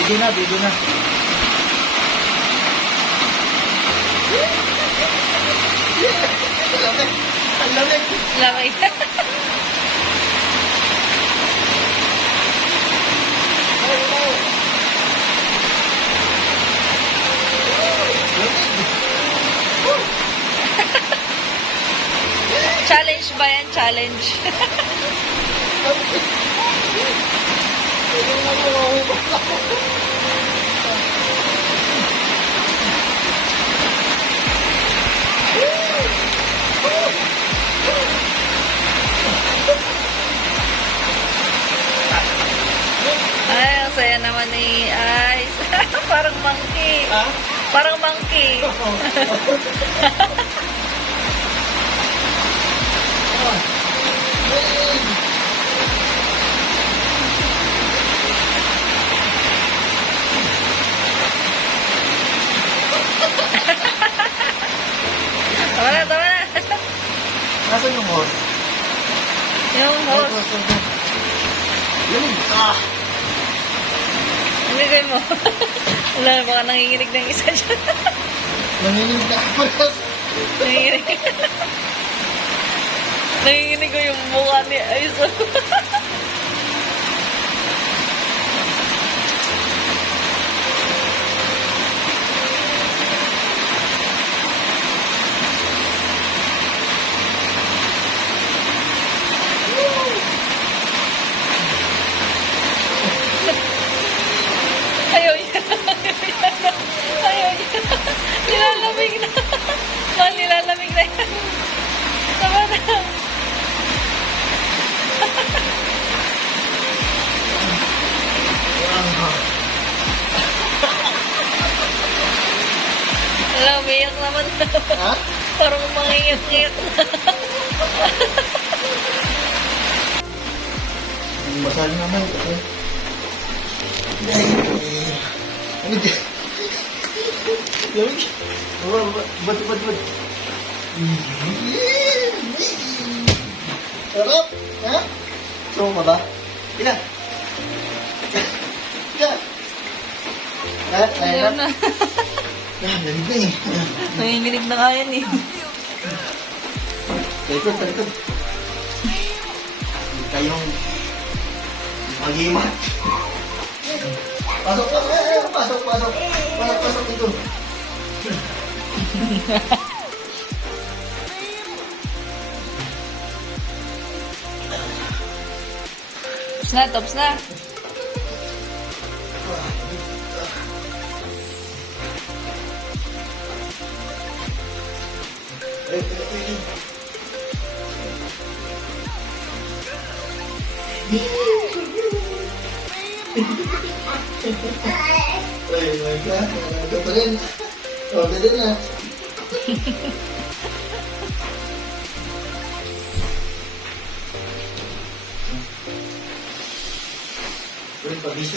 Video na, video na. Ang lamig. Lamig. Challenge ba yan? Challenge. Ay, ang saya naman ni Ice. Parang monkey. Ha? Parang monkey. Tama na, tama na. Nasaan yung horse? Yung host. Lamig. Ah! Ang gagawin mo. Wala, baka nanginginig ng isa dyan. Nanginig na ako. Nanginginig. Nanginginig ko yung mukha ni Ice. Ayaw niya. Ayaw niya. Nilalamig na. Mahal, nilalamig na yan. Tama na. Alam, umiyak naman. Ha? Parang mangingiyak-ngiyak na. Masal naman. Lamig. Lamig. Bad. Sarap. Ha? Gusto mo ba? Ina. Ina. Ayaw na. Lamig na eh. Nanginginig na nga yan eh. Talikod. Hindi kayong mag-imat. Pasok. Pasok dito. Tops na. Oh my God. Ito pa rin. Oh, ganda na. Uy, pabis.